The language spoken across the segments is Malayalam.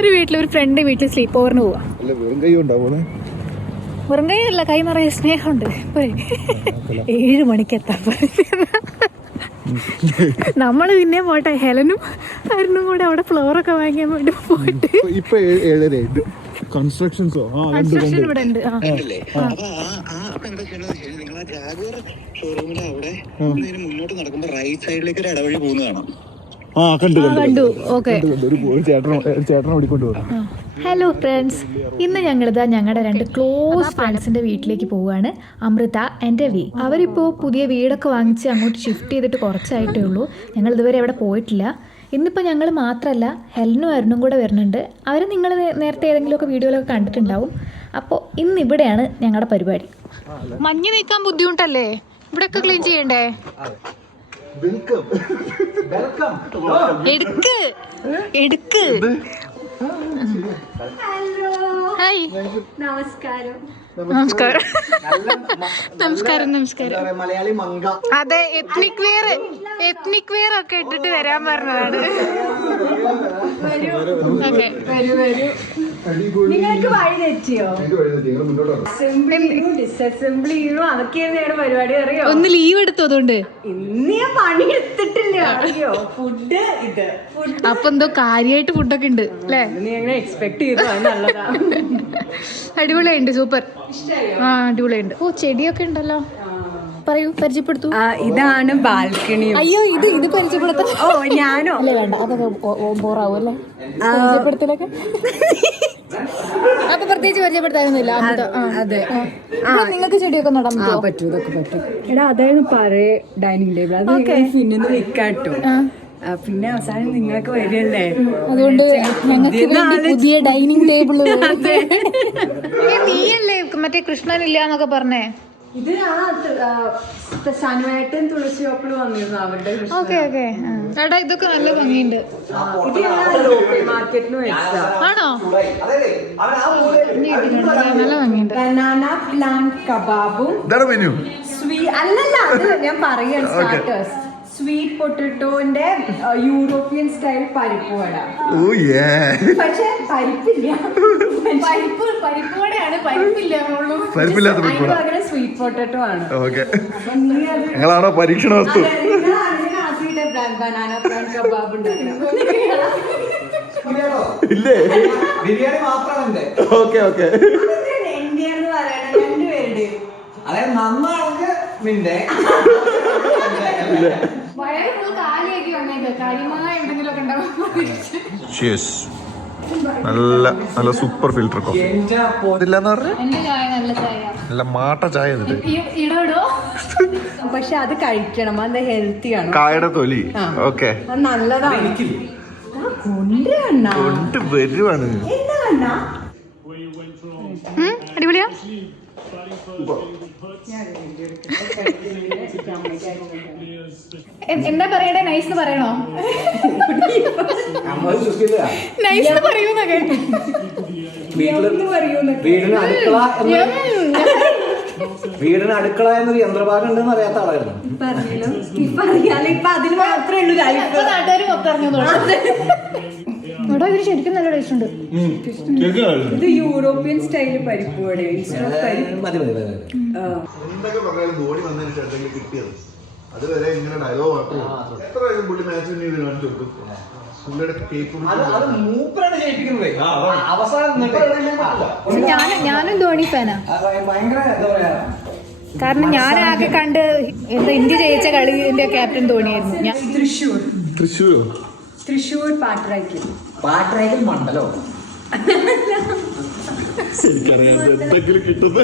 ഒരു ഫ്രണ്ട് വീട്ടിൽ സ്ലീപ്പ് ഓവറിന് പോവാ. വെറും കൈ അല്ല, കൈ നിറയെ സ്നേഹമുണ്ട്. 7 മണിക്ക് എത്താൻ നമ്മള് പിന്നെ പോട്ടെ. ഹെലനും അരുണും കൂടെ അവിടെ ഫ്ലോറൊക്കെ വാങ്ങിക്കാൻ വേണ്ടി പോയിട്ട് കൺസ്ട്രക്ഷൻ ഇവിടെ ഉണ്ട്. മുന്നോട്ട് നടക്കുമ്പോ റൈറ്റ് സൈഡിലേക്ക് ഒരു ഇടവഴി പോകുന്നതാണ്. കണ്ടു. ഓക്കെ. ഹലോ ഫ്രണ്ട്സ്, ഇന്ന് ഞങ്ങളിതാ ഞങ്ങളുടെ 2 ക്ലോസ് ഫ്രണ്ട്സിന്റെ വീട്ടിലേക്ക് പോവുകയാണ്. അമൃത ആൻഡ് രവി. അവരിപ്പോൾ പുതിയ വീടൊക്കെ വാങ്ങിച്ച് അങ്ങോട്ട് ഷിഫ്റ്റ് ചെയ്തിട്ട് കുറച്ചായിട്ടേ ഉള്ളൂ. ഞങ്ങൾ ഇതുവരെ അവിടെ പോയിട്ടില്ല. ഇന്നിപ്പോൾ ഞങ്ങൾ മാത്രമല്ല, ഹെലനും അരുണും കൂടെ വരുന്നുണ്ട്. അവർ നിങ്ങൾ നേരത്തെ ഏതെങ്കിലുമൊക്കെ വീഡിയോയിലൊക്കെ കണ്ടിട്ടുണ്ടാവും. അപ്പോൾ ഇന്ന് ഇവിടെയാണ് ഞങ്ങളുടെ പരിപാടി. മഞ്ഞ് നീക്കാൻ ബുദ്ധിമുട്ടല്ലേ? ഇവിടെയൊക്കെ ക്ലീൻ ചെയ്യണ്ടേ? എടുക്ക്. ഹായ്. നമസ്കാരം. അതെ, എത്നിക് വെയർ ഒക്കെ ഇട്ടിട്ട് വരാൻ പറഞ്ഞതാണ്. നിങ്ങൾക്ക് വഴി തെറ്റിയോ? ഡിസംബ്ലി ചെയ്യണോ? അതൊക്കെയാണ് പരിപാടി. അറിയോ? ഒന്ന് ലീവ് എടുത്തു. അതുകൊണ്ട് ഇന്ന് ഞാൻ പണി എടുത്തിട്ടില്ല. അറിയോ? ഫുഡ് അപ്പൊ എന്തോ കാര്യമായിട്ട് ഫുഡൊക്കെ ഉണ്ട് അല്ലേ? നീ എക്സ്പെക്ട് ചെയ്തു. അത് നല്ലതാണ്. അടിപൊളിയുണ്ട്. സൂപ്പർ. അടിപൊളിയുണ്ട്. ഓ, ചെടിയൊക്കെ ഉണ്ടല്ലോ. പറയൂ, പരിചയപ്പെടുത്തു. ഇതാണ് ബാൽക്കണി. അയ്യോ, ഇത് പരിചയപ്പെടുത്ത. ഓ, ഞാനോ? അല്ലേ, വേണ്ട. അതൊക്കെ ബോറാവും അല്ലേ പരിചയപ്പെടുത്തലൊക്കെ. അപ്പൊ പ്രത്യേകിച്ച് പരിചയപ്പെടുത്താനൊന്നുമില്ല. അതെ, നിങ്ങൾക്ക് ചെടിയൊക്കെ നടാൻ പറ്റും. ഇതൊക്കെ പറ്റും. എടാ, അതായിരുന്നു പഴയ ഡൈനിങ് ടേബിൾ. അത് പിന്നെ വെക്കാട്ടോ. പിന്നെ അവസാനം നിങ്ങളൊക്കെ വരികയല്ലേ, അതുകൊണ്ട് ഞങ്ങൾക്ക് പുതിയ ഡൈനിങ് ടേബിള്. നീയല്ലേ മറ്റേ കൃഷ്ണനില്ല എന്നൊക്കെ പറഞ്ഞേ? ഇത് സനുവേട്ടൻ തുളസി ചോപ്പിൽ വന്നിരുന്നു അവരുടെ. ഓക്കെ. എടാ, ഇതൊക്കെ നല്ല ഭംഗിയുണ്ട്. മാർക്കറ്റിന് വെച്ചാ. ആണോ? നല്ല ഭംഗിയുണ്ട്. ബനാന പ്ലാൻ കബാബും അല്ലല്ല, അത് ഞാൻ പറയാം. സ്റ്റാർട്ടേഴ്സ് സ്വീറ്റ് പൊട്ടറ്റോന്റെ യൂറോപ്യൻ സ്റ്റൈൽ പരിപ്പ് വട. പക്ഷെ പരിപ്പില്ല. പരിപ്പ് വടയാണ്, പരിപ്പില്ല. പകരം സ്വീറ്റ് പൊട്ടറ്റോ ആണ്. ഞങ്ങളാണോ പരീക്ഷണ വസ്തു? ബനാന പ്ലാൻ കബാബ് ഉണ്ടാക്കണം. ഇല്ലേ? ബിരിയാണി മാത്രമാണ്. ഓക്കെ. ഇന്ത്യന്ന് പറയണ 2 പേരുടെ. അതായത് നന്നാണെങ്കിൽ നിന്റെ നല്ല സൂപ്പർ ഫിൽറ്റർ കോഫി. നല്ല മാട്ട ചായ. പക്ഷെ അത് കഴിക്കണം, അത് ഹെൽത്തി ആണ്. കായയുടെ തൊലി. ഓക്കെ, നല്ലതാണ്. വരുവാണ്. അടിപൊളിയാ. എന്താ പറയണേ? നൈസ് പറയണോ? നൈസ് പറയൂന്നൊക്കെ. വീടിന് അടുക്കള എന്നൊരു യന്ത്രഭാഗം ഉണ്ടെന്ന് അറിയാത്ത ആളായിരുന്നു. നാട്ടുകാർ മൊത്തം അറിഞ്ഞു. ഇവിടെ ഇതിന് ശരിക്കും നല്ല ടേസ്റ്റ് ഉണ്ട്. ഇത് യൂറോപ്യൻ സ്റ്റൈല് പരിപ്പ് വടയാണ്. അതുവരെ ഇങ്ങനെ ഡയലോഗ് എത്ര പുള്ളി മാച്ച് കാണിച്ചു കൊടുക്കും. ഞാനും ധോണി ഫാനാ. കാരണം ഞാൻ ആകെ കണ്ട് എന്താ ഇന്ത്യ ജയിച്ച കളിന്റെ ക്യാപ്റ്റൻ ധോണിയായിരുന്നു. ഞാൻ തൃശ്ശൂർ പാട്രായ്ക്കൽ മണ്ഡലോ എനിക്കറിയാം എന്തെങ്കിലും കിട്ടുന്നത്.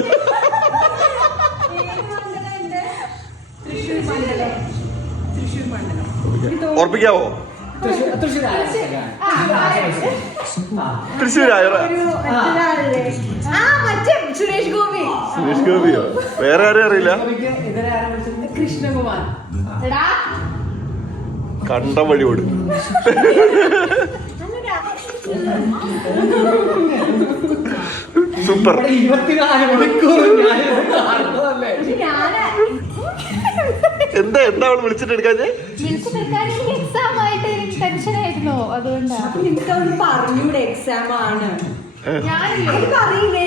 ഓർപ്പിക്കാവോ? തൃശ്ശൂരായോ? സുരേഷ് ഗോപിയോ? വേറെ ആരും അറിയില്ല. കൃഷ്ണകുമാർ കണ്ട വഴി ഓടും. സൂപ്പർ. 24 മണിക്കൂർ എന്താ അവൾ വിളിച്ചിട്ട് എടുക്കാഞ്ഞേ? എക്സാം ആയിട്ട് ടെൻഷൻ ആയിരുന്നു. അതുകൊണ്ട് അപ്പൊ നിനക്ക് അവര് പറഞ്ഞൂടെ എക്സാം ആണ് അറിയില്ലേ?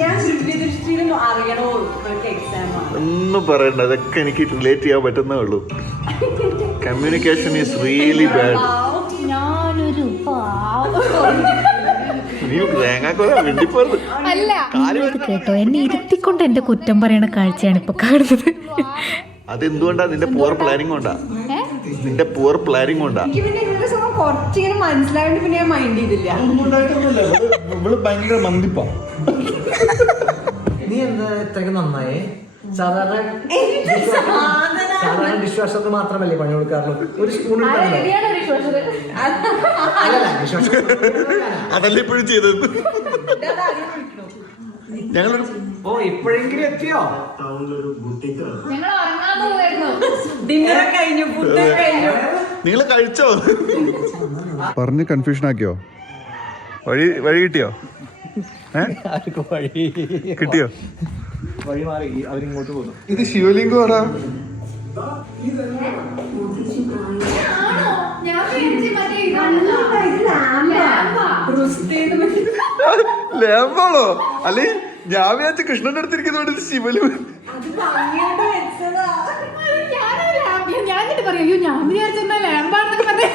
ഞാൻ ദൃഷ്ടിയിലും അറിയണോ ഇവർക്ക് എക്സാം ആണ്. ഒന്നും പറയണ്ട, അതൊക്കെ എനിക്ക് റിലേറ്റ് ചെയ്യാൻ പറ്റുന്നേ ഉള്ളൂ. Communication is really bad. ഞാനൊരു നീ തേങ്ങാക്കൊല വെണ്ടിപ്പോയത്. അല്ല കേട്ടോ, എന്നെ ഇരുത്തിക്കൊണ്ട് എന്റെ കുറ്റം പറയണ കാഴ്ചയാണ് ഇപ്പൊ കാണുന്നത്. അതെന്തുകൊണ്ടാ? നിന്റെ പുവർ പ്ലാനിങ് കൊണ്ടാ. നിന്റെ പുവർ പ്ലാനിങ് കൊണ്ടാ. എനിക്ക് പിന്നെ ഇതിന്റെ സുഖം കുറച്ചിങ്ങനെ മനസ്സിലായോണ്ട് പിന്നെ ഞാൻ മൈൻഡ് ചെയ്തില്ല. ഇവള് ഭയങ്കര മന്ദിപ്പാ. നീ എന്താ ഇത്രയ്ക്ക് നന്നായേ? സാധാരണ ഡിഷ് വാഷർക്ക് മാത്രമല്ലേ പണി കൊടുക്കാറുള്ളൂ. ഒരു സ്പൂൺ അതല്ലേ ഇപ്പോഴും ചെയ്തത്. ഞങ്ങളൊരു ഇപ്പോഴെങ്കിലും എത്തിയോ? ഡിന്നർ കഴിഞ്ഞു, ഫുഡ് കഴിഞ്ഞു. നിങ്ങൾ കഴിച്ചോ? പറഞ്ഞ് കൺഫ്യൂഷൻ ആക്കിയോ? വഴി കിട്ടിയോ? കിട്ടിയോ? വഴി മാറി അവരിങ്ങോട്ട് പോകുന്നു. ഇത് ശിവലിംഗം ആടാ. ലാമ്പാണോ? അല്ലെ ഞാൻ വിചാരിച്ച കൃഷ്ണന്റെ അടുത്തിരിക്കുന്നോണ്ട് ഇത് ശിവലിംഗം. ഞാനിട്ട് പറയൂ, ഞാൻ വിചാരിച്ചാ ലാമ്പാണെന്നൊക്കെ പറഞ്ഞേ.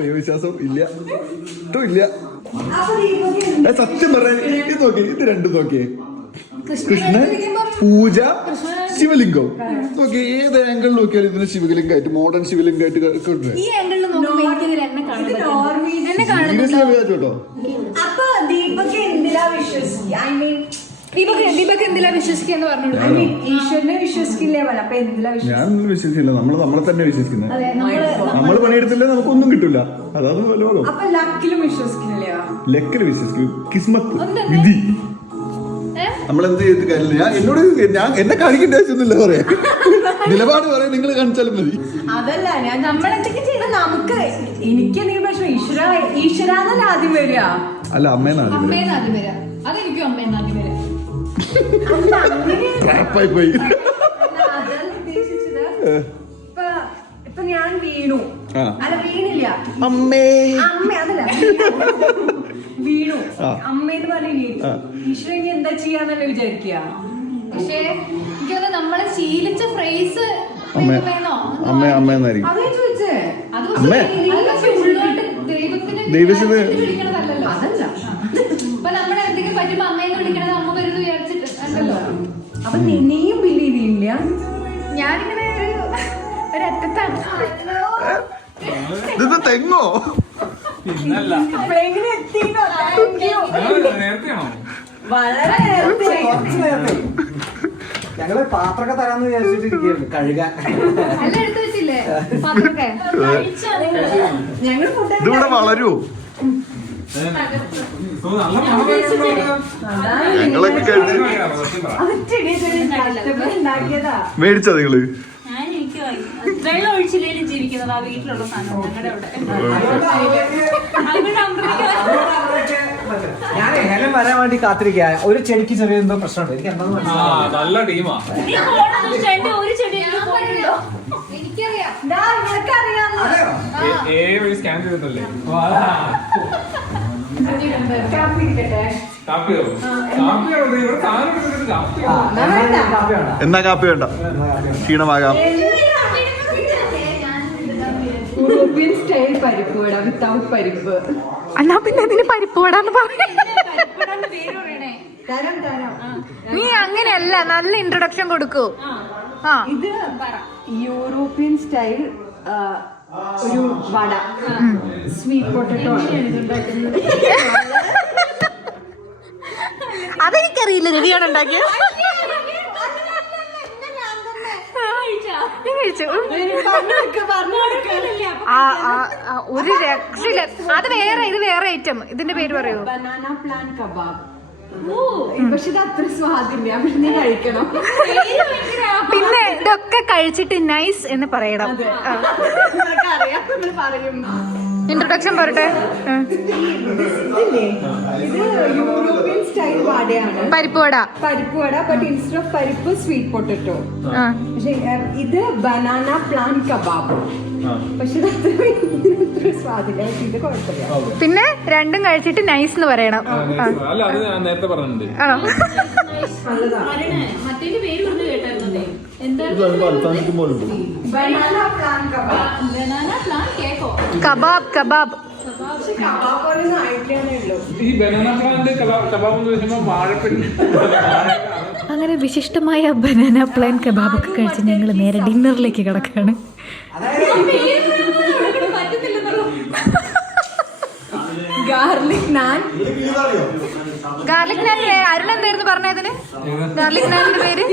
ദൈവവിശ്വാസം ഇല്ല, ഒട്ടും ഇല്ല. സത്യം പറയാൻ ഇത് നോക്കി, ഇത് രണ്ടും നോക്കിയേ. കൃഷ്ണൻ, പൂജ, ശിവലിംഗം. നോക്കി ഏത് ആംഗിൾ നോക്കിയാലും ഇതിന് ശിവലിംഗമായിട്ട്, മോഡേൺ ശിവലിംഗമായിട്ട് കേട്ടോ. അപ്പൊ ദീപക് എന്തിലാ വിശ്വസിക്കുക? ഐ മീൻ ദീപക് എന്തിലാ വിശ്വസിക്കാന്ന് പറഞ്ഞു. ഐ മീൻ ഈശ്വരനെ വിശ്വസിക്കില്ലേ പോലെ. അപ്പൊ എന്തിലാ ഞാൻ വിശ്വസിക്കില്ല, നമ്മളെ തന്നെ വിശ്വസിക്കുന്നത്. നമ്മൾ പണിയെടുത്തില്ല നമുക്കൊന്നും കിട്ടില്ല. അതാണ് ലോകം. അപ്പൊ ലക്കിലും വിശ്വസിക്കില്ല. ലക്കില് വിശ്വസിക്കും, കിസ്മത്ത്, വിധി. നമ്മളെന്ത് ചെയ്തിട്ട് കാര്യമില്ല. ഞാൻ എന്നെ കാണിക്കേണ്ട ആവശ്യമൊന്നുമില്ല. പറയാ നിലപാട് പറയാൻ നിങ്ങൾ കാണിച്ചാലും മതി. അതല്ല, ഞാൻ നമ്മളെന്തൊക്കെ ചെയ്ത നമുക്ക് എനിക്ക് എന്തെങ്കിലും പ്രശ്നം ഈശ്വരാന്നല്ല ആദ്യം വരിക. അല്ല, അമ്മേന്നാദ്യം വരാം. അതെനിക്കും അമ്മേന്നാദ്യം വരാം. പോയി. അതല്ല ഉദ്ദേശിച്ചത്. ഇപ്പൊ ഞാൻ വീണു. അല്ല വീണില്ല, അമ്മേ അമ്മ അതല്ല വീണു. അമ്മേന്ന് പറഞ്ഞ ഈശ്വരൻ ഇനി എന്താ ചെയ്യാന്നല്ലേ വിചാരിക്കുക. പക്ഷേ എനിക്കത് നമ്മളെ ശീലിച്ച ഫ്രേസ് അമ്മേന്നായിരിക്കും. അതേ ചോദിച്ചേ. ദൈവത്തിന് അതല്ല. അപ്പൊ നമ്മൾ എന്തെങ്കിലും പറ്റുമ്പോ അമ്മയെന്ന് വിളിക്കണത് അമ്മ കരുത് വിചാരിച്ചിട്ട് അല്ലല്ലോ. അപ്പൊ നീയും ബിലീവ് ചെയ്യില്ല? ഞാനിങ്ങനെ ഒരു അറ്റത്താണ്. ഇത് തെങ്ങോ? വളരെ നേരത്തെ ഞങ്ങള് പാത്രമൊക്കെ തരാന്ന് വിചാരിച്ചിട്ടിരിക്കുന്നു കഴുകാൻ. എല്ലാം എടുത്തു വെച്ചില്ലേ പാത്രമൊക്കെ? ഞങ്ങൾ ഫുഡ് ഇതിവിടെ വളരുവോ? ഞങ്ങളൊക്കെ ഉണ്ടാക്കിയതാ. മേടിച്ചോ നിങ്ങള്? വെള്ളം ഒഴിച്ചില്ലേലും ജീവിക്കുന്നതാ വീട്ടിലുള്ള സാധനം ഞങ്ങളുടെ ഞാൻ ഹെലൻ വരാൻ വേണ്ടി കാത്തിരിക്കുക. ഒരു ചെടിക്ക് ചെറിയ എന്തോ പ്രശ്നമുണ്ട്. എനിക്ക് എന്താ നല്ല ടീമാ. എന്റെ ഒരു ചെടി എനിക്കറിയാം. സ്കാൻ ചെയ്തിട്ടല്ലേ? എന്നാ കാപ്പി വേണ്ട, ക്ഷീണമാകാം. യൂറോപ്യൻ സ്റ്റൈൽ പരിപ്പ് വട വിത്തൗട്ട് പരിപ്പ്. എന്നാ പിന്നെ അതിന് പരിപ്പ് വടാന്ന് പറയാ. നീ അങ്ങനെയല്ല, നല്ല ഇൻട്രൊഡക്ഷൻ കൊടുക്കൂ. ഇത് യൂറോപ്യൻ സ്റ്റൈൽ ഒരു വട, സ്വീറ്റ് പൊട്ടറ്റോ. അതെനിക്കറിയില്ല, രവിയാണ് ഉണ്ടാക്കിയത്. ഒരു രക്ഷയില്ല. അത് വേറെ, ഇത് വേറെ ഐറ്റം. ഇതിന്റെ പേര് പറയൂ. Banana plan kebab. പക്ഷെ ഇത് അത്ര സ്വാദില്ല, പക്ഷെ നീ കഴിക്കണം. പിന്നെ ഇതൊക്കെ കഴിച്ചിട്ട് നൈസ് എന്ന് പറയണം. അറിയാം, നമ്മൾ പറയും. ഇൻട്രൊഡക്ഷൻ പറട്ടെ. ഇതില്ലേ, ഇത് യൂറോപ്യൻ സ്റ്റൈൽ വടയാണ്. പരിപ്പ് വട. പരിപ്പ് വട, ബട്ട് ഇൻസ്റ്റെഡ് ഓഫ് പരിപ്പ് സ്വീറ്റ് പൊട്ടറ്റോ. ആ. പക്ഷെ ഇത് ബനാന പ്ലാൻ കബാബ്. പക്ഷെ ഇത് അത്ര സ്വാദില്ല. പക്ഷെ ഇത് കുഴപ്പമില്ല. പിന്നെ രണ്ടും കഴിച്ചിട്ട് നൈസ് എന്ന് പറയണം. അല്ല അത് ഞാൻ നേരത്തെ പറഞ്ഞിട്ടുണ്ട്. ആണോ? മറ്റേ പേര് പറഞ്ഞു കേട്ടായിരുന്നേ. എന്താ banana plan kebab. Banana plan കേക്കോ? കബാബ്. കബാബ് പക്ഷെ കബാബ് പോലെ ആയിട്ടേ ഉള്ളൂ. ഈ ബനാന പ്ലാന്റ് കബാബ് എന്ന് വെച്ചാൽ വാഴപ്പിണ്ടി. അങ്ങനെ വിശിഷ്ടമായ ബനാന പ്ലാൻ കബാബ് ഒക്കെ കഴിച്ച് ഞങ്ങൾ നേരെ ഡിന്നറിലേക്ക് കിടക്കുകയാണ്. ഗാർലിക് നാൻ. ഗാർലിക് നാനിലെ അരുണെന്തായിരുന്നു പറഞ്ഞതിന്? ഗാർലിക് നാനിന്റെ പേര്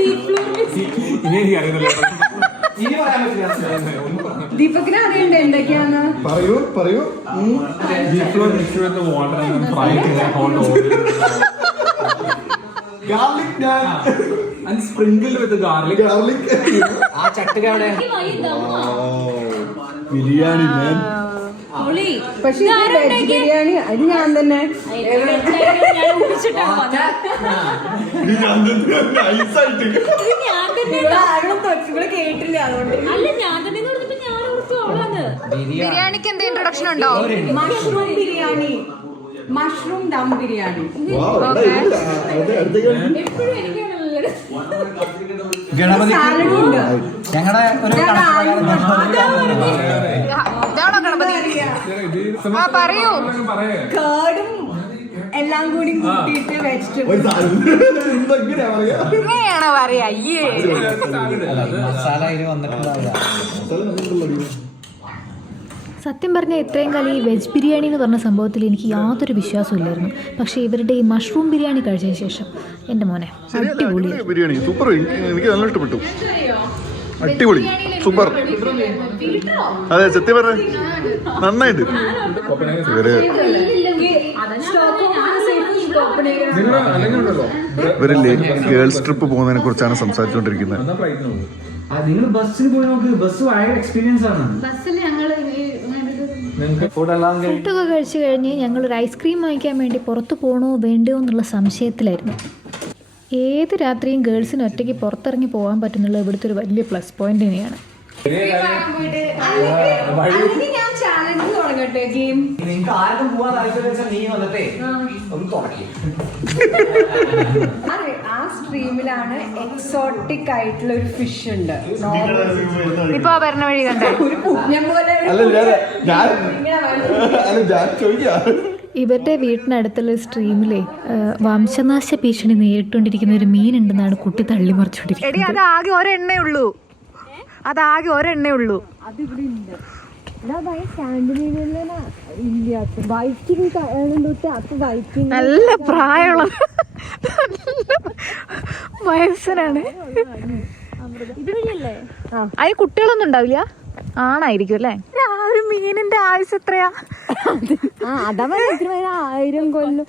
ഇനി എനിക്ക് അറിയുന്നില്ല. ദീപകിന് അറിയണ്ടേ എന്തൊക്കെയാന്ന്? പറയൂ. Water fry hot oil garlic naan and sprinkled with garlic. ആ ചട്ടുക എവിടെ? ബിരിയാണി മാൻ. പക്ഷെ വെജ് ബിരിയാണി അത് ഞാൻ തന്നെ. ഇവിടെ കേട്ടില്ല, അതുകൊണ്ട്. ബിരിയാണിക്ക് എന്ത് ഇൻട്രൊഡക്ഷൻ ഉണ്ടോ? Mushroom biryani, mushroom dum biryani. Ganapathi salad ഉണ്ട്. ഞങ്ങളുടെ ഒരു ഇതാണോ ഗണപതി? ആ പറയൂ. കേടും എല്ലാം കൂടി കൂട്ടിയിട്ട് വെജിറ്റബിൾ. ഇങ്ങനെയാണോ പറയാ? അയ്യേ. മസാല ഇതിൽ വന്നിട്ടുണ്ടാവില്ല. സത്യം പറഞ്ഞാൽ ഇത്രയും കാലം ഈ വെജ് ബിരിയാണി എന്ന് പറഞ്ഞ സംഭവത്തിൽ എനിക്ക് യാതൊരു വിശ്വാസവും ഇല്ലായിരുന്നു. പക്ഷേ ഇവരുടെ ഈ മഷ്റൂം ബിരിയാണി കഴിച്ചതിന് ശേഷം എൻ്റെ മോനെ അടിപൊളി ബിരിയാണി സൂപ്പർ. എനിക്ക് നല്ല ഇഷ്ടപ്പെട്ടു. അടിപൊളി, സൂപ്പർ. അതെ, സത്യം പറഞ്ഞ നന്നായിട്ട്. ഇവരില്ലേ ഗേൾസ് ട്രിപ്പ് പോകുന്നതിനെ കുറിച്ചാണ് സംസാരിച്ചുകൊണ്ടിരിക്കുന്നത്. നിങ്ങൾ ബസ്സിൽ പോയി നോക്ക്. ബസ് ഭയങ്കര എക്സ്പീരിയൻസ് ആണ്. ഫുഡൊക്കെ കഴിച്ച് കഴിഞ്ഞ് ഞങ്ങളൊരു ഐസ്ക്രീം വാങ്ങിക്കാൻ വേണ്ടി പുറത്ത് പോകണോ വേണ്ടയോ എന്നുള്ള സംശയത്തിലായിരുന്നു. ഏത് രാത്രിയും ഗേൾസിന് ഒറ്റയ്ക്ക് പുറത്തിറങ്ങി പോകാൻ പറ്റുന്നുള്ള ഇവിടുത്തെ ഒരു വലിയ പ്ലസ് പോയിന്റ് തന്നെയാണ്. ഞാൻ ചാലഞ്ച് തുടങ്ങട്ടെ. ഗെയിം നിങ്ങൾക്ക് ആർക്കും പോവാൻ താല്പര്യം നീ വന്നിട്ടേ ഒന്ന് തുടങ്ങി. ആ സ്ട്രീമിലാണ് എക്സോട്ടിക് ആയിട്ടുള്ള ഒരു ഫിഷ് ഉണ്ട്. ഇപ്പൊ പറഞ്ഞ വഴി കണ്ടേ? ഒരു പുണ്യം പോലെ ഇവരുടെ വീട്ടിനടുത്തുള്ള ഒരു സ്ട്രീമിലെ വംശനാശ ഭീഷണി നേരിട്ടുകൊണ്ടിരിക്കുന്ന ഒരു മീനുണ്ടെന്നാണ് കുട്ടി തള്ളി മറിച്ചുകൊണ്ടിരിക്കുന്നത്. അതാകെ ഒരെണ്ണേ ഉള്ളൂ. അതിവിടെ ഉണ്ട്. വൈക്കിംഗ് നല്ല പ്രായമുള്ള വയസ്സനാണ്. അതിന് കുട്ടികളൊന്നും ഉണ്ടാവില്ല. ആണായിരിക്കും അല്ലേ? ഒരു മീനിന്റെ ആയുസ് എത്രയാ? അതാ 1000 കൊല്ലം.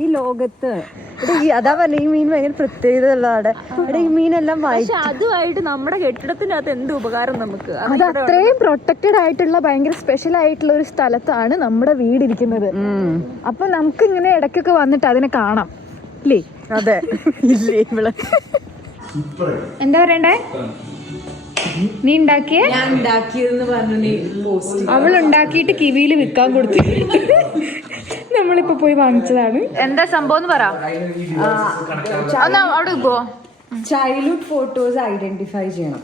ഈ ലോകത്ത് അതാ പറഞ്ഞ ഈ മീൻ ഭയങ്കര പ്രത്യേകത ഉള്ളതാണ്. ഇവിടെ ഈ മീനെല്ലാം അതുമായിട്ട് നമ്മുടെ കെട്ടിടത്തിനകത്ത് എന്ത് ഉപകാരം നമുക്ക്? അത് അത്രയും പ്രൊട്ടക്റ്റഡ് ആയിട്ടുള്ള ഭയങ്കര സ്പെഷ്യൽ ആയിട്ടുള്ള ഒരു സ്ഥലത്താണ് നമ്മുടെ വീടിരിക്കുന്നത്. അപ്പൊ നമുക്ക് ഇങ്ങനെ ഇടയ്ക്കൊക്കെ വന്നിട്ട് അതിനെ കാണാം ഇല്ലേ? അതെ. ഇല്ലേ ഇവിടെ എന്താ പറയണ്ടേ? നീ ഉണ്ടാക്കിയ? ഞാൻ ഉണ്ടാക്കിയതെന്ന് പറഞ്ഞു. നീ പോസ്റ്റ് അവൾ ഉണ്ടാക്കിയിട്ട് കിവിയിൽ വിൽക്കാൻ കൊടുത്തു. നമ്മളിപ്പോ പോയി വാങ്ങിച്ചതാണ്. എന്താ സംഭവം എന്ന് പറ. അവിടെ പോ. ചൈൽഡ്ഹുഡ് ഫോട്ടോസ് ഐഡന്റിഫൈ ചെയ്യണം.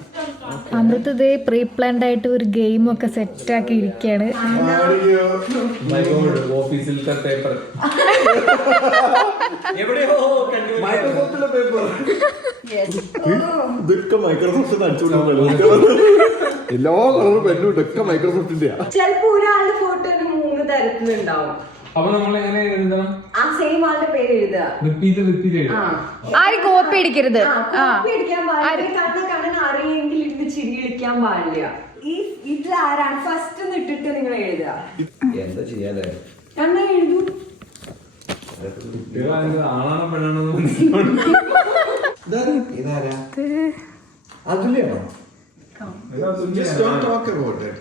അമൃത് ഇതേ പ്രീ പ്ലാൻഡ് ആയിട്ട് ഒരു ഗെയിം ഒക്കെ സെറ്റ് ആക്കി ഇരിക്കുകയാണ്. ഓഫീസിലത്തെ പേപ്പർ ഇതൊക്കെ മൈക്രോസോഫ്റ്റ് എല്ലാ കളറും പെന്നും ഇതൊക്കെ മൈക്രോസോഫ്റ്റിന്റെയാ. ചിലപ്പോ ഒരാളുടെ ഫോട്ടോ 3 തരത്തിലുണ്ടാവും. അപ്പൊ നമ്മൾ എങ്ങനെ എഴുതണം? ആ സെയിം ആളുടെ പേര് എഴുതുക. റിപ്പീറ്റ് ആരും കോപ്പി അടിക്കരുത്. കോപ്പി അടിക്കാൻ പാടില്ല. കണ്ണൻ അറിയെങ്കിൽ ഇട്ട് ചിരി കളിക്കാൻ പാടില്ല. ഈ ഇതിൽ ആരാണ് ഫസ്റ്റ് ഇട്ടിട്ട് നിങ്ങൾ എഴുതുക. എന്താ ചെയ്യാലേ? കണ്ണൻ എഴുതൂ. ആണാണോ പെണ്ണാണോ? ഇതാരാ? അതുല്യാണോ? Just don't talk about it.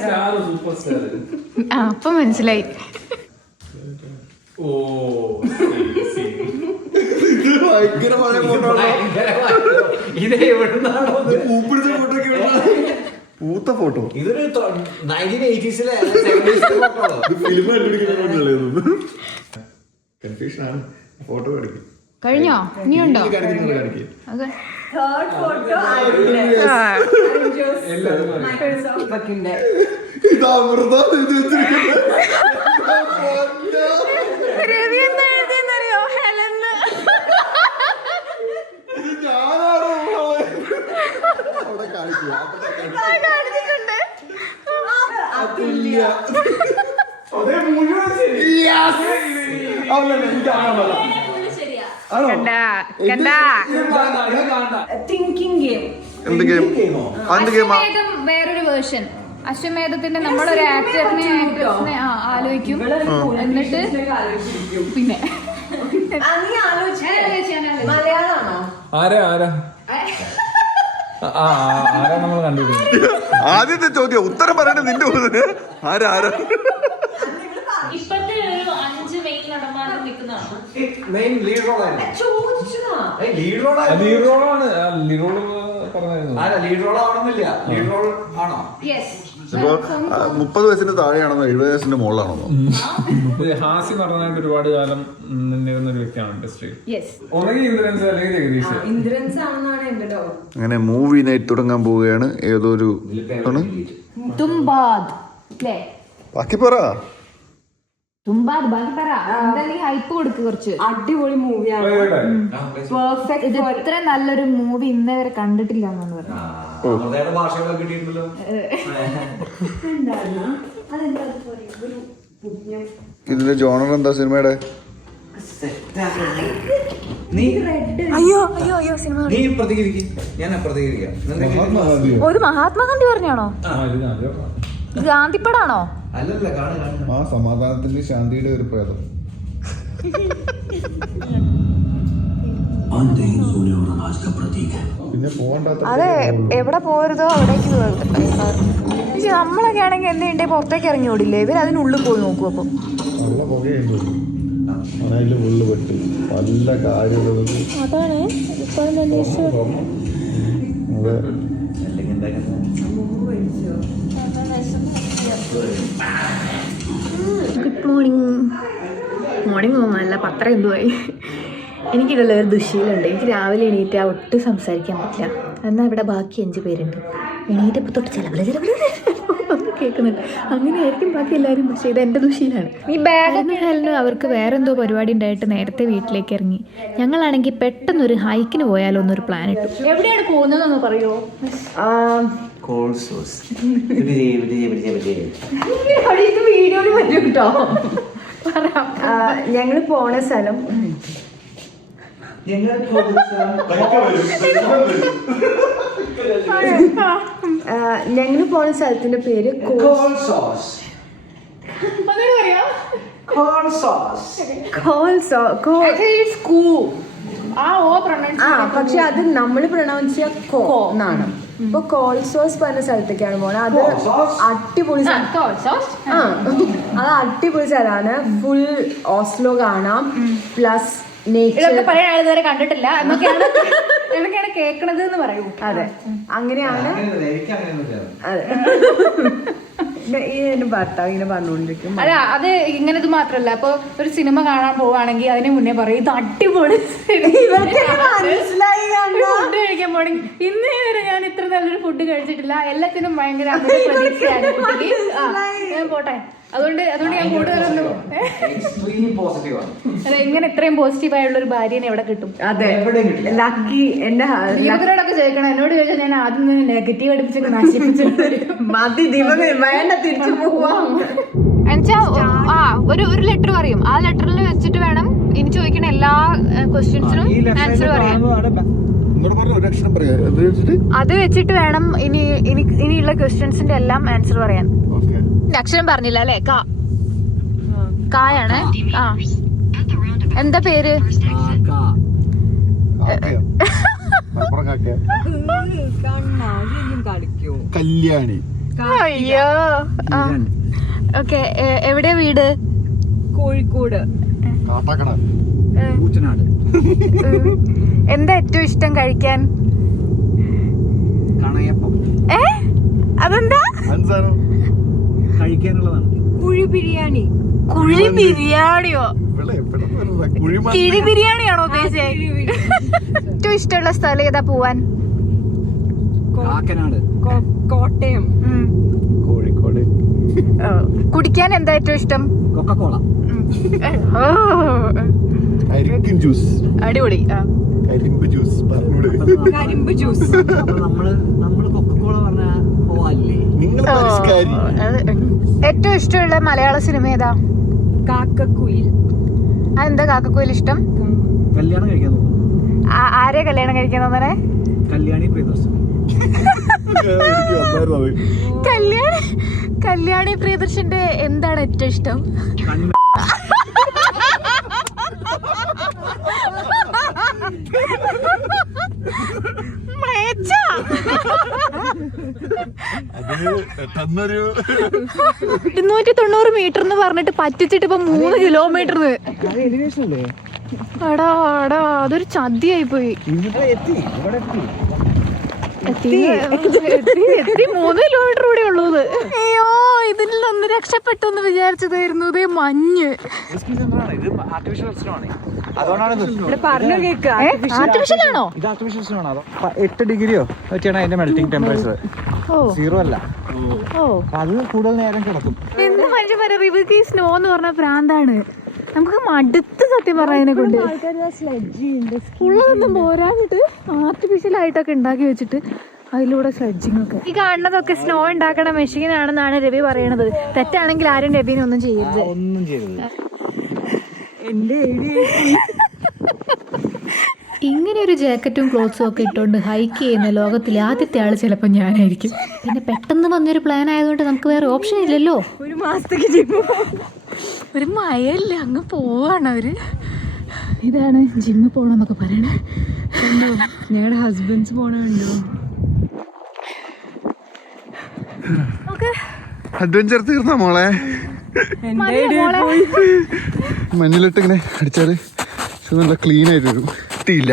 Star super star. അപ്പൊ മനസ്സിലായി. ഓ ഇത് ഭയങ്കര പഴയ ഫോട്ടോ ഇത് എവിടുന്നാണോ പൂപ്പിടിച്ച ഫോട്ടോ ഒക്കെ പൂത്ത ഫോട്ടോ. ഇതൊരു 1980s-ലെ 70s-ലെ ഫോട്ടോ. ഇത് ഫിലിം കണ്ടുപിടിക്കുന്നല്ലേ കൺഫ്യൂഷൻ ആണ്. ഫോട്ടോ കാണിക്കും. കഴിഞ്ഞോ? ഇനിയുണ്ടോ? കാണിക്കുന്നത് കാണിക്കും. തേർഡ് ഫോട്ടോ മൈക്രോസോഫ്റ്റ് ഇത് അമൃത ഇത് വെച്ചിരിക്കുന്നത്. ഇത് ഞാനാണോ അവിടെ കാണിക്കുക. അതുല്യ. അതേ മുഴുവൻ ശരി. അല്ല എനിക്ക് ആണോ ആണോ തിങ്കിങ് ഗെയിം. എന്ത് ഗെയിം? എന്ത് ഗെയിമാ? വേറൊരു വേർഷൻ. അശ്വമേധത്തിന്റെ നമ്മളൊരു ആക്ടറിനെ ആലോചിക്കും, എന്നിട്ട് പിന്നെ നീ ആലോചിച്ചേ. മലയാളമാണോ? ആരാ നമ്മൾ കണ്ടുപിടിക്കുന്നത്? ആദ്യത്തെ ചോദ്യം ഉത്തരം പറയണേ നിന്റെ മുതല്. ആരാ ഇപ്പത്തെ ഒരു 5 മെയിൻ നടന്മാരും നിൽക്കുന്നതാണ്. മെയിൻ ലീഡ് റോളായിരുന്നു. ചോദിച്ചതാ. ലീഡ് റോളായിരുന്നു. ലീഡ് റോളാണ്. ലീഡ് റോള് പറഞ്ഞായിരുന്നു. അല്ല ലീഡ് റോൾ ആവണമെന്നില്ല. ലീഡ് റോൾ ആണോ? ഇപ്പൊ 30 വയസ്സിന്റെ താഴെയാണെന്നോ 70 വയസ്സിന്റെ മുകളിലാണെന്നോ? ഹാസ്യം നടനായിട്ട് ഒരുപാട് കാലം നിന്നിരുന്ന ഒരു വ്യക്തിയാണ് ഇൻഡസ്ട്രിയിൽ. ഒന്നെങ്കിൽ ഇന്ദ്രൻസ് അല്ലെങ്കിൽ ജഗദീഷ്. ഇന്ദ്രൻസ് ആണെന്നാണ് എന്റെ ഡൗട്ട്. അങ്ങനെ മൂവി നൈറ്റ് തുടങ്ങാൻ പോവുകയാണ്. ഏതൊരു തുമ്പാദ് അല്ലേ? ബാക്കി പറ. തുമ്പാദ് ബാക്കി പറ. എന്തായാലും ഹൈപ്പ് കൊടുക്ക് കുറച്ച്. അടിപൊളി മൂവിയാണ്. പെർഫെക്റ്റ്. ഇത് ഇത്ര നല്ലൊരു മൂവി ഇന്നേ വരെ കണ്ടിട്ടില്ല എന്നാണ് പറഞ്ഞത്. അമൃതയുടെ ഭാഷകളൊക്കെ കിട്ടിയിട്ടുണ്ടല്ലോ. ഇതിന്റെ ജോണർ എന്താ സിനിമയുടെ? അയ്യോ സിനിമ നീ പ്രതികരിക്കും, ഞാൻ പ്രതികരിക്കാം. ഒരു മഹാത്മാഗാന്ധി പറഞ്ഞാണോ? ഗാന്ധിപ്പടാണോ? അല്ലല്ല, കാണുക. ആ സമാധാനത്തിന്റെ ശാന്തിയുടെ ഒരു പ്രേതം. പിന്നെ പോകണ്ടാത്ത അതെ, എവിടെ പോരുതോ അവിടേക്ക് നമ്മളൊക്കെ ആണെങ്കിൽ എന്തുണ്ടേ പുറത്തേക്ക് ഇറങ്ങി ഓടില്ലേ? ഇവർ അതിനുള്ളിൽ പോയി നോക്കും. അപ്പം നല്ല പുകയുണ്ട്. അതിൽ ഉള്ളു പെട്ട് നല്ല കാര്യമുള്ളത്. അതാണ് അതെ. ഗുഡ് മോർണിംഗ് നല്ല പത്രം എന്തുമായി. എനിക്കിതുള്ള ഒരു ദുശീലുണ്ട്. എനിക്ക് രാവിലെ എണീറ്റ് ഒട്ടും സംസാരിക്കാൻ പറ്റില്ല. എന്നാൽ ഇവിടെ ബാക്കി 5 പേരുണ്ട്. എണീറ്റപ്പോൾ തൊട്ട് ചിലവരെ കേൾക്കുന്നുണ്ട്. അങ്ങനെയായിരിക്കും ബാക്കി എല്ലാവരും. പക്ഷേ ഇത് എൻ്റെ ദുശീലാണ്. ഈ ബാഗ് ഹെലിനും അവർക്ക് വേറെ എന്തോ പരിപാടി ഉണ്ടായിട്ട് നേരത്തെ വീട്ടിലേക്ക് ഇറങ്ങി. ഞങ്ങളാണെങ്കിൽ പെട്ടെന്നൊരു ഹൈക്കിന് പോയാലോ എന്നൊരു പ്ലാൻ ഇട്ടു. എവിടെയാണ് പോകുന്നതെന്ന് പറയുമോ? വീഡിയോയിൽ വരും കേട്ടോ. ഞങ്ങൾ പോണ സ്ഥലം ഞങ്ങൾ പോണ സ്ഥലത്തിന്റെ പേര് പക്ഷെ അത് നമ്മൾ പ്രൊണൗൺസ് ചെയ്യാ കോ എന്നാണ്. ഇപ്പൊ കോൾസോസ് പറഞ്ഞ സ്ഥലത്തേക്കാണ് പോണത്. അത് അടിപൊളി അത് അടിപൊളി സ്ഥലമാണ്. ഫുൾ ഓസ്ലോ കാണാം. പ്ലസ് ഇതൊക്കെ പഴയ ആൾ ഇതുവരെ കണ്ടിട്ടില്ല എന്നൊക്കെയാണ് കേൾക്കണത് എന്ന് പറയൂ. അതെ, അങ്ങനെയാണ്. അതെ, ഈ ഭർത്താവ് ഇങ്ങനെ പറഞ്ഞുകൊണ്ടിരിക്കും. അല്ല, അത് ഇങ്ങനെ ഇത് മാത്രല്ല. അപ്പൊ ഒരു സിനിമ കാണാൻ പോവാണെങ്കിൽ അതിന് മുന്നേ പറയും ഇത് അടിപൊളി ഫുഡ് കഴിക്കാൻ പോണെങ്കിൽ ഇന്നേ വരെ ഞാൻ ഇത്ര നല്ലൊരു ഫുഡ് കഴിച്ചിട്ടില്ല. എല്ലാത്തിനും ഭയങ്കര പ്രതീക്ഷയാണ്. പോട്ടെ, അതുകൊണ്ട് ഞാൻ കൂടുതലൊന്നും അതെ, ഇങ്ങനെ ഇത്രയും പോസിറ്റീവ് ആയുള്ള ഒരു ഭാര്യനെ എവിടെ കിട്ടും? അതെ, ലക്കി. എന്റെ ദീപകരോടൊക്കെ ചോദിക്കണം. എന്നോട് ചോദിച്ചാൽ ഞാൻ ആദ്യം നിന്ന് നെഗറ്റീവ് അടിപ്പിച്ചൊക്കെ നശിപ്പിച്ചിട്ട് മതി ദീപക വേണ്ട, തിരിച്ചു പോവാം. ഒരു ലെറ്റർ പറയും. ആ ലെറ്ററിൽ വെച്ചിട്ട് വേണം ഇനി ചോദിക്കണ എല്ലാ ക്വസ്റ്റ്യൻസിനും ആൻസർ പറയാൻ. അത് വെച്ചിട്ട് വേണം ഇനിയുള്ള ക്വസ്റ്റ്യൻസിന്റെ എല്ലാം ആൻസർ പറയാൻ. അക്ഷരം പറഞ്ഞില്ല അല്ലേ? കായാണ്. ആ, എന്താ പേര്? കണ്ണൊക്കെ. കണ്ണാടിയും കളിക്കോ. കല്യാണി. അയ്യോ. ഓക്കെ, എവിടെയാ വീട്? കോഴിക്കോട്. കാട്ടാക്കട. കൂറ്റനാട്. എന്താ ഏറ്റവും ഇഷ്ടം കഴിക്കാൻ? കണയപ്പം. അതെന്താ? അൻസാനോ? കഴിക്കാനുള്ളതാണ്. കുഴി ബിരിയാണി. കുഴി ബിരിയാണിയോ? കിഴി ബിരിയാണിയാണോ ഉദ്ദേശിച്ചത്? ഏറ്റവും ഇഷ്ടമുള്ള സ്ഥലം ഏതാ പോവാൻ? കാക്കനാട്. കോട്ടയം. കോഴിക്കോട്. കുടിക്കാൻ എന്താ ഏറ്റവും ഇഷ്ടം? കൊക്കക്കോള. കരിക്കിൻ ജ്യൂസ്. അടിപൊളി. കരിമ്പ് ജ്യൂസ്. കരിമ്പ് ജ്യൂസ്. നമ്മള് കൊക്കക്കോള പറഞ്ഞ പോവല്ലേ? നിങ്ങൾ പരിഷ്കാരി. ഏറ്റവും ഇഷ്ടമുള്ള മലയാള സിനിമ ഏതാ? കാക്കക്കുയിൽ. അതെന്താ കാക്കക്കുയിൽ ഇഷ്ടം? കല്യാണം കഴിക്കാൻ തോന്നുന്നു. ആരെ കല്യാണം കഴിക്കാൻ തോന്നണേ? കല്യാണി പ്രിയദർശൻ. കല്യാണി പ്രിയദർശന്റെ എന്താണ് ഏറ്റവും ഇഷ്ടം? തന്നൊരു 290 മീറ്റർ എന്ന് പറഞ്ഞിട്ട് പറ്റിച്ചിട്ട് ഇപ്പൊ 3 കിലോമീറ്റർ. എടാ അതൊരു ചതിയായി പോയി. എത്തി 3 കിലോമീറ്റർ കൂടെ ഉള്ളത്. അയ്യോ, ഇതിൽ ഒന്ന് രക്ഷപ്പെട്ടു എന്ന് വിചാരിച്ചതായിരുന്നു. ഇതേ മഞ്ഞ്. പറഞ്ഞു കേക്ക്. ആർട്ടിഫിഷ്യൽ ആണോ? ഇത് ആർട്ടിഫിഷ്യൽ സ്നോ ആണോ? 8 ഡിഗ്രിയോ ഒക്കെയാണ് അതിന്റെ മെൽറ്റിംഗ് ടെമ്പറേച്ചർ. 0 അല്ല. അത് കൂടുതൽ നേരം കിടക്കും. എന്ത് മനുഷ്യൻ പറയാം, ഇവർക്ക് ഈ സ്നോ എന്ന് പറഞ്ഞ പ്രാന്താണ്. നമുക്ക് മടുത്ത് സത്യം പറയാനെ കൊണ്ട്. ഉള്ളതൊന്നും പോരാഞ്ഞിട്ട് ആർട്ടിഫിഷ്യൽ ആയിട്ടൊക്കെ ഉണ്ടാക്കി വെച്ചിട്ട് അതിലൂടെ സ്ലെഡ്ജിങ് ഒക്കെ. ഈ കാണുന്നതൊക്കെ സ്നോ ഉണ്ടാക്കണ മെഷീൻ ആണെന്നാണ് രവി പറയണത്. തെറ്റാണെങ്കിൽ ആരും രവിനെ ഒന്നും ചെയ്യരുത്. ഒന്നും ചെയ്യരുത്. ഇങ്ങനെ ഒരു ജാക്കറ്റും ക്ലോത്ത്സും ഒക്കെ ഇട്ടുകൊണ്ട് ഹൈക്ക് ചെയ്യുന്ന ലോകത്തിലെ ആദ്യത്തെ ആള് ചിലപ്പോൾ ഞാനായിരിക്കും. പിന്നെ പെട്ടെന്ന് വന്നൊരു പ്ലാൻ ആയതുകൊണ്ട് നമുക്ക് വേറെ ഓപ്ഷൻ ഇല്ലല്ലോ. ഒരു മാസത്തേക്ക് ജിമ്മ്. ഒരു മയല്ല, അങ്ങ് പോവാണ് അവര്. ഇതാണ് ജിമ്മിൽ പോകണമെന്നൊക്കെ പറയണേ. ഞങ്ങളുടെ ഹസ്ബൻഡ്സ് പോണുണ്ടോ? അഡ്വഞ്ചർ തീർന്ന മോളെ. മഞ്ഞിലിട്ട് ഇങ്ങനെ അടിച്ചാല് നല്ല ക്ലീൻ ആയിട്ട് വരും. കിട്ടിയില്ല.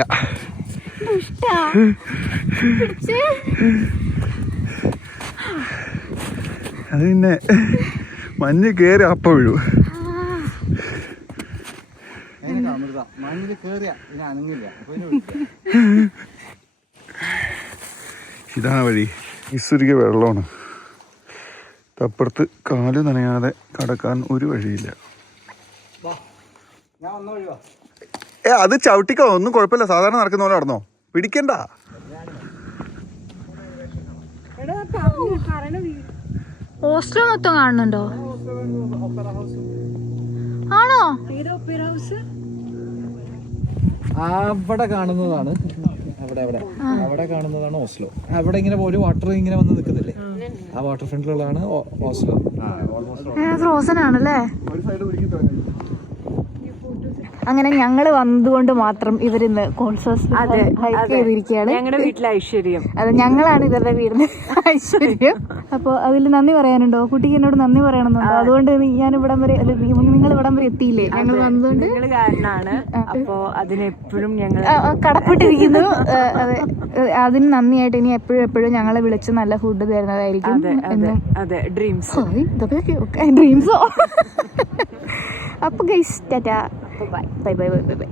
അത് പിന്നെ മഞ്ഞ് കേറി അപ്പ വീഴും. ഇതാണ് വഴി. ഇസുരിക വെള്ളമാണ്. അപ്പുറത്ത് കാല് നനയാതെ കടക്കാൻ ഒരു വഴിയില്ല. അത് ചവിട്ടിക്കോ, ഒന്നും കുഴപ്പമില്ല. സാധാരണ നടക്കുന്ന പോലെ നടന്നോ, പിടിക്കണ്ട. ഹോസ്റ്റൽ മൊത്തം കാണുന്നുണ്ടോ? ആണോ? അവിടെ കാണുന്നതാണ് അവിടെ കാണുന്നതാണ് ഓസ്ലോ. അവിടെ ഇങ്ങനെ ഒരു വാട്ടർ ഇങ്ങനെ വന്ന് നിൽക്കുന്നില്ലേ, ആ വാട്ടർ ഫ്രണ്ടിലുള്ളതാണ് ഓസ്ലോ. ഫ്രോസൺ ആണല്ലേ. അങ്ങനെ ഞങ്ങള് വന്നതുകൊണ്ട് മാത്രം ഇവരിന്ന് കോൺസേഴ്സ് ഹൈക്ക് ചെയ്തിരിക്കുകയാണ്. ഞങ്ങളുടെ വീട്ടിലെ ഐശ്വര്യം. അതെ, ഞങ്ങളാണ് ഇവരുടെ വീടിന് ഐശ്വര്യം. അപ്പോൾ അതിൽ നന്ദി പറയാനുണ്ടോ? കുട്ടിക്ക് എന്നോട് നന്ദി പറയണമെന്നുണ്ടോ? അതുകൊണ്ട് ഞാൻ ഇവിടം വരെ, നിങ്ങൾ ഇവിടം വരെ എത്തിയില്ലേ ഞങ്ങൾ വന്നതുകൊണ്ട്? നിങ്ങൾ കാരണമാണ്. അപ്പോ അതിനെപ്പോഴും ഞങ്ങൾ കടപ്പെട്ടിരിക്കുന്നു. അതെ, അതിന് നന്ദിയായിട്ട് ഇനി എപ്പോഴും ഞങ്ങളെ വിളിച്ച് നല്ല ഫുഡ് തരുന്നതായിരിക്കും. അതെ, ഡ്രീംസ്. ഡ്രീംസോ? അപ്പൊ guys Tata, bye bye bye bye bye.